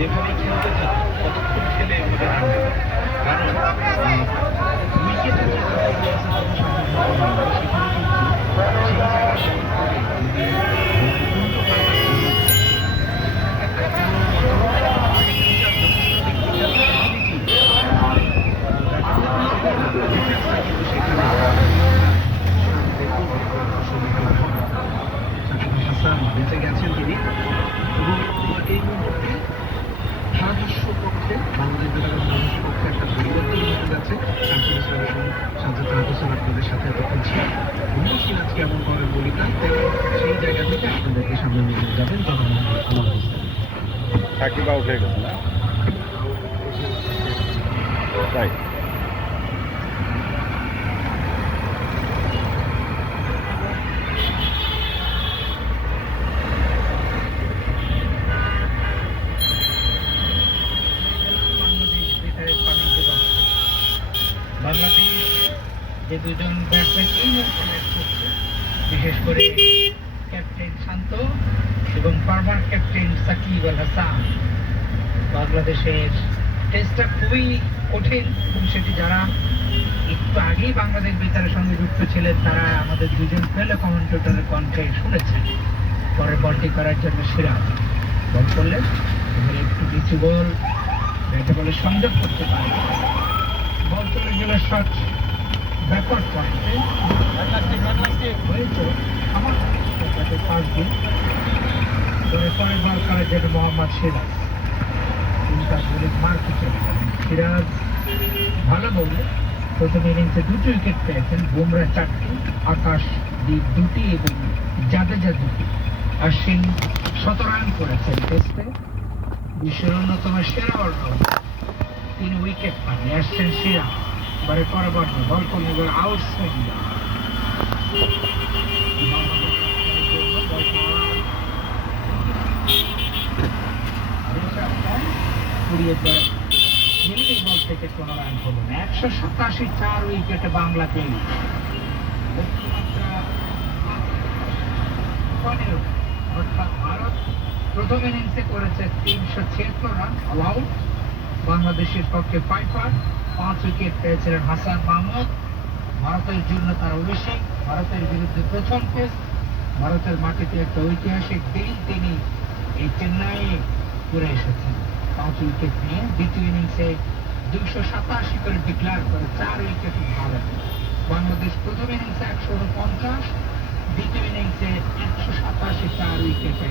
যেভাবে খেলতে থাকে কতক্ষণ খেলে এভাবে রান দেবে, কারণ উইকেটের যে ব্যাপারগুলো আছে তখন সাধারণত সেখানে কিন্তু সেই জায়গায় বল করে যদি বল উল্টো পাল্টা ঘুরিয়ে দেয়, একটা খেলোয়াড় টেকনিক্যাল যথেষ্ট টেকনিক্যাল অ্যাবিলিটি ব্যাপারটা কিন্তু ডিফেন্সটা কিন্তু সেখানে আমাদের করবে সুবিধা সাকিব হাসান বেঁচে গেছেন তিনি এবং এই মুহূর্তে সাদস্য পক্ষে বাংলাদেশ বেতারের মানুষ পক্ষে একটা পরিবর্তন হতে যাচ্ছে। শামসুল ইসলাম এবং সাজ্জাদ হোসেন আপনাদের সাথে এতক্ষণ ছিল। সিরাজ কেমন করেন বলিকা সেই জায়গা থেকে আপনাদেরকে সামনে নিয়ে যাবেন জনমন আলম হোসেন। সাকিবা উঠে গেছে না তাই বাংলাদেশ যে দুজন ব্যাটসম্যান এই মুহূর্তে ব্যাট করছে, বিশেষ করে ক্যাপ্টেন শান্ত এবং ফরওয়ার্ড ক্যাপ্টেন সাকিব আল হাসান। বাংলাদেশের টেস্টটা খুবই কঠিন এবং সেটি যারা একটু আগেই বাংলাদেশ বেতারের সঙ্গে যুক্ত ছিলেন তারা আমাদের দুজন ফেলো কমেন্টেটরের কণ্ঠে শুনেছেন। পরের বলটি করার জন্য সিরাজ বল করলেন, একটু নিচু বল ব্যাটে বলে সংযোগ করতে পারে, বল চলে গেল শট ব্যাকওয়ার্ড পয়েন্টে হয়েছে আমার পাঁচ দিন পরের বল করার জন্য মোহাম্মদ সিরাজ মার্কে চলে গেলেন। সিরাজ ভালো বললে প্রথম ইনিংসে 2টি উইকেট পেয়েছেন, বুমরা 4টি, আকাশ দ্বীপ 2টি এবং জাদেজা 2টি। অশ্বিন 17 রান করেছেন টেস্টে, বিশ্বের অন্যতম সেরা অলরাউন্ডার, 3 উইকেট পান। আসছেন সিরাজ, এবারে পরবর্তী বল করলে এবার আউটসাইড কুড়িয়ে দেয় বল থেকে কোনো রান হলো না। 187 4 উইকেটে বাংলা পেল। অর্থাৎ ভারত প্রথম ইনিংসে করেছে 376 রান অল আউট। বাংলাদেশের পক্ষে 5 উইকেট পেয়েছিলেন হাসান মাহমুদ। ভারতের জন্য তার অভিষেক, ভারতের বিরুদ্ধে প্রথম টেস্ট, ভারতের মাটিতে একটা ঐতিহাসিক দিন তিনি এই চেন্নাইয়ে করে এসেছেন 5 উইকেট নিয়ে। দ্বিতীয় ইনিংসে 287 করে ডিক্লেয়ার করে 4 উইকেট ভারত। বাংলাদেশ প্রথম ইনিংসে 149, দ্বিতীয় ইনিংসে 187 4 উইকেটে।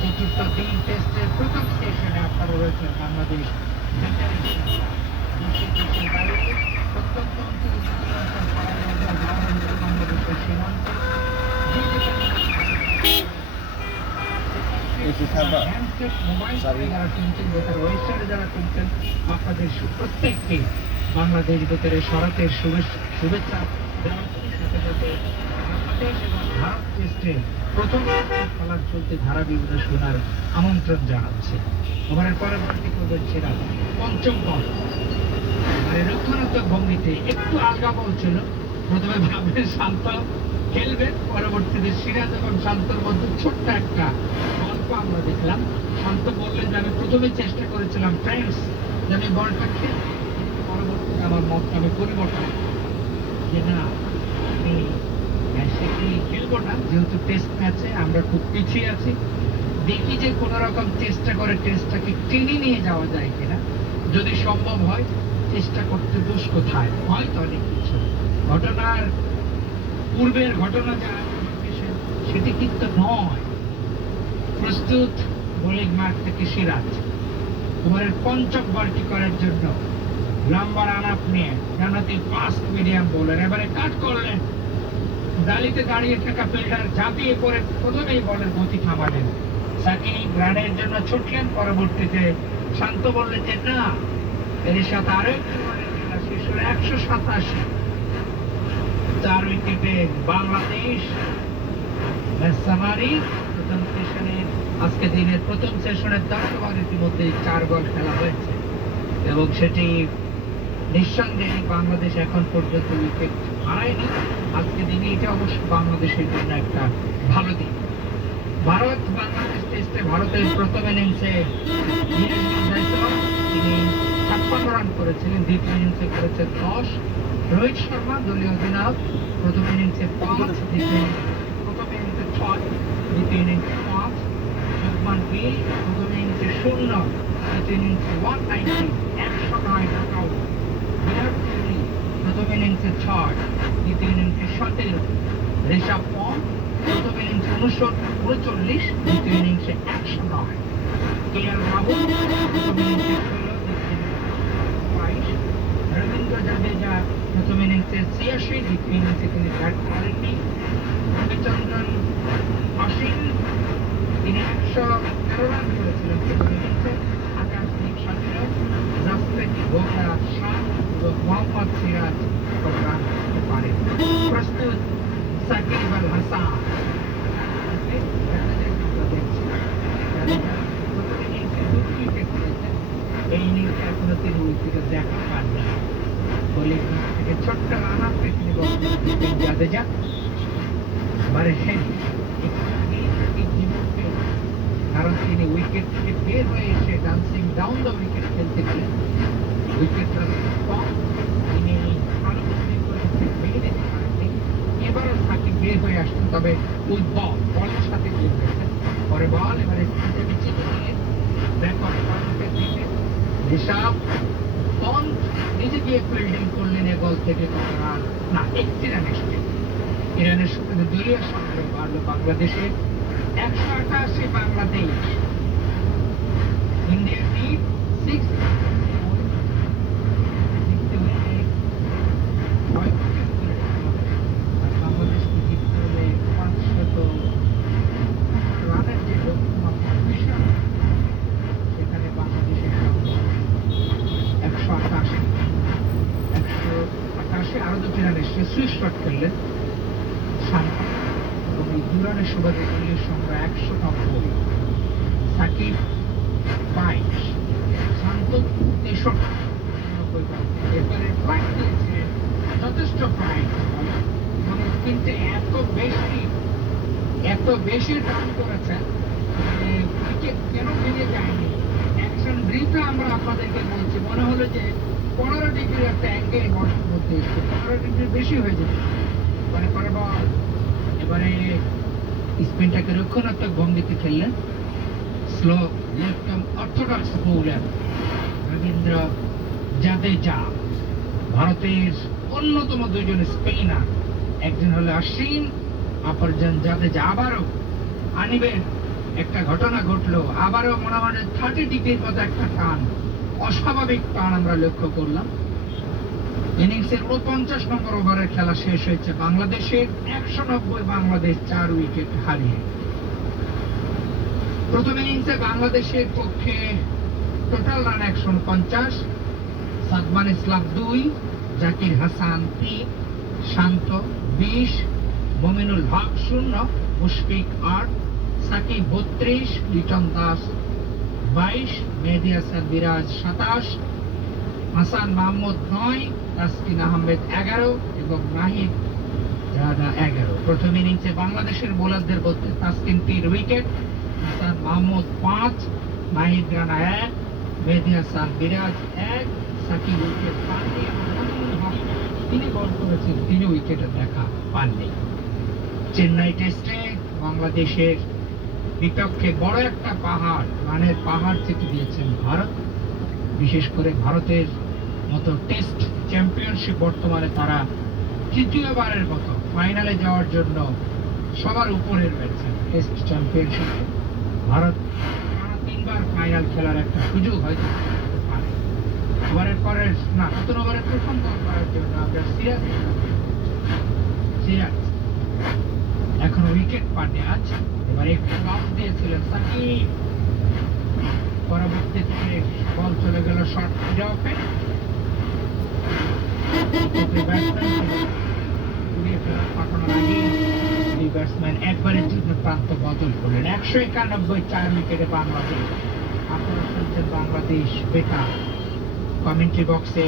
চতুর্থ দিন টেস্টের প্রথম সেশনে আপনারা রয়েছেন বাংলাদেশ অত্যন্ত বাংলাদেশের সীমান্ত যারা কিনছেন বেতার ওয়েবসাইটে যারা কিনছেন আপনাদের প্রত্যেককে বাংলাদেশ বেতারের শরতের শুভেচ্ছা সাথে সাথে বাংলাদেশ এবং ভারত টেস্টে প্রথম খেলার চলতে ধারাবিবরণ শোনার আমন্ত্রণ জানাচ্ছে। ওভারের পরবর্তী করবেন সেরা পঞ্চম বল, মানে রক্ষণাত্মক ভঙ্গিতে একটু আলগা বল ছিল। প্রথমে ভাবলেন শান্ত খেলবেন, পরবর্তীতে সিরাজ এবং শান্তর মধ্যে ছোট্ট একটা গল্প আমরা দেখলাম। শান্ত বললেন যে আমি প্রথমে চেষ্টা করেছিলাম ফ্রেন্ডস যে আমি বলটা খেল, পরবর্তীতে আমার মতটা আমি পরিবর্তন যে না আমি সেটি খেলবো না, যেহেতু টেস্ট ম্যাচে আমরা খুব পিছিয়ে আছি, দেখি যে কোন রকম চেষ্টা করে টেস্টটাকে টেনে নিয়ে যাওয়া যায় কিনা, যদি সম্ভব হয় চেষ্টা করতে দোষ কোথায়, হয়তো অনেক কিছু ঘটনার পূর্বের ঘটনা যা সেটি কিন্তু নয়। প্রস্তুত বোলিং মাঠ থেকে সিরাজ ওভারের পঞ্চম বলটি করার জন্য লম্বা রান আপ নিয়ে জানাতে ফাস্ট মিডিয়াম বোলার এবারে কাট করলেন। দালিতে দাঁড়িয়ে থাকা ফিল্ডার ঝাঁপিয়ে পড়ে প্রথমেই বলের গতি থামালেন। সাকিব রানের জন্য ছুটলেন, পরবর্তীতে শান্ত বললেন যে না, এর সাথে আরো একটু রানের খেলা শেষ হলো 187 4 উইকেটে বাংলাদেশ প্রথম সেশনে আজকে দিনের প্রথম সেশনের 10 ওভার ইতিমধ্যে 4 বল খেলা হয়েছে এবং সেটি নিঃসন্দেহে বাংলাদেশ এখন পর্যন্ত উইকেট হারায়নি। আজকে দিনে এটা অবশ্য বাংলাদেশের জন্য একটা ভালো দিন। ভারত বাংলাদেশ টেস্টে ভারতের প্রথম ইনিংসে তিনি 56 রান করেছিলেন, দ্বিতীয় ইনিংসে করেছেন 10। রোহিত শর্মা দলীয় অধিনায়ক, প্রথম ইনিংসে 5, প্রথম ইনিংসে 6, দ্বিতীয় ইনিংসে 5। শুভমান গিল প্রথম ইনিংসে 0, দ্বিতীয় ইনিংসে 190, 109 নট আউট। বিরাট কোহলি প্রথম ইনিংসে 6, দ্বিতীয় ইনিংসে 17। ঋষভ পন্থ প্রথম ইনিংসে 39, দ্বিতীয় ইনিংসে 109। কেএল রাহুল প্রথম ইনিংসে 16, দ্বিতীয় ইনিংসে 22। রবীন্দ্র জাদেজা প্রথম ইনিংসে 86, দ্বিতীয় ইনিংসে তিনি ব্যাট করেননি। রবিচন্দ্রন অশ্বিন তিনি 113 রান করেছিলেন প্রথম ইনিংসে, আকাশদীপ 17, জাসপ্রীত বুমরা 7 এবং মোহাম্মদ সিরাজ রান করতে পারেন। প্রস্তুত সাকিব আল হাসান। এই ইনিংসে এখনো তিনি উইকেটে দেখা পাননি। বোলিং থেকে ছোট্ট রান আপে তিনি বল করেছেন জাদেজা। এবারে কারণ তিনি উইকেট থেকে বের হয়ে এসে ডান্সিং ডাউন দ্য উইকেট খেলতে গেলেন। উইকেট কম, তিনি ভালো বুদ্ধি করেছেন, ভেঙে দিতে পারেননি। এবারও সাকিব বের হয়ে আসছেন, তবে ওই বলের সাথে বের হয়েছেন। পরে বল এবারে বিচিত্র নিয়ে ব্যাকওয়ার্ড পয়েন্টের দিকে ঋষভ পন্থ নিজে গিয়ে ফিল্ডিং করলেন। এ বল থেকে কত রান? না, 1 রান এসছে। ইরানের সাথে দলীয় সংগ্রহ বাড়ল বাংলাদেশে 188। বাংলাদেশ ইন্ডিয়া টিম 6 বাংলাদেশকে জিততে হলে 500 রানের যে লক্ষ্যমাত্রা মিশন, সেখানে বাংলাদেশের 188 আরো 2 রান এসছে। সুইচ শট খেললেন শান্ত এবং এই 2 রানের সুবাদে দলীয় সংখ্যা 190। সাকিব 22, শান্ত 63। এবারে ফ্লাইট দিয়েছিলেন, যথেষ্ট ফ্লাইট, কিন্তু এত বেশি রান করেছেন উইকেট কেন ভেঙে যায়নি। অ্যাকশন ব্রিফে আমরা আপনাদেরকে বলছি, মনে হলো যে 15 ডিগ্রি একটা অ্যাঙ্গেল বলের মধ্যে এসছে, 15 ডিগ্রি বেশি হয়ে যেত। পরে বল এবারে স্পিনটাকে রক্ষণাত্মক ভঙ্গিতে খেললেন। Slow left arm orthodox bowler Ravindra Jadeja. ভারতের অন্যতম 2 জন স্পিনার, একজন হলো অশ্বিন, অপরজন জাদেজা। আবারও আনিবের একটা ঘটনা ঘটলো, আবারও মনে হয় 30 ডিগ্রির মতো একটা টান, অস্বাভাবিক টান আমরা লক্ষ্য করলাম। ইনিংসের 49 নম্বর ওভারের খেলা শেষ হয়েছে বাংলাদেশের 190। বাংলাদেশ 4 উইকেট হারিয়ে। প্রথম ইনিংসে বাংলাদেশের পক্ষে টোটাল রান 149, সাদমান ইসলাম 2, জাকির হাসান 3, শান্ত 20, মমিনুল হক 0, মুশফিক 8, সাকিব 32, লিটন দাস 22, মেহেদী হাসান মিরাজ 27, হাসান মাহমুদ 9, তাসকিন আহমেদ 11 এবং নাহিদ রানা 11। প্রথম ইনিংসে বাংলাদেশের বোলারদের মধ্যে তাসকিন 3 উইকেট, হাসান মাহমুদ 5, নাহিদ রানা 1, মেহেদী হাসান মিরাজ 1, সাকিব উইকেট পাননি এবং মমিনুল হক তিনি বল করেছেন, 3 উইকেটের দেখা পাননি। চেন্নাই টেস্টে বাংলাদেশের বিপক্ষে বড় একটা রানের পাহাড় চেপে দিয়েছেন ভারত। বিশেষ করে ভারতের মতো টেস্ট চ্যাম্পিয়নশিপ বর্তমানে তারা তৃতীয়বারের মতো ফাইনালে যাওয়ার জন্য সবার উপরে রয়েছেন। টেস্ট চ্যাম্পিয়নশিপে ভারত 3বার ফাইনাল খেলার একটা সুযোগ হয়তো পাবে। ওভারের পরে না, নতুন ওভারে প্রথম বল করার জন্য আমরা সিরাজ এখন উইকেট পাননি আজ। এবারে একটু লস দিয়েছিলেন সাকিব, পরবর্তীতে বল চলে গেল শর্ট মিড অফে। পাঠানোর আগে ব্যাটসম্যান একবারের জন্য প্রান্ত বদল করলেন। 191 4 উইকেটে বাংলাদেশ। আপনারা শুনছেন বাংলাদেশ বেতার। কমেন্ট্রি বক্সে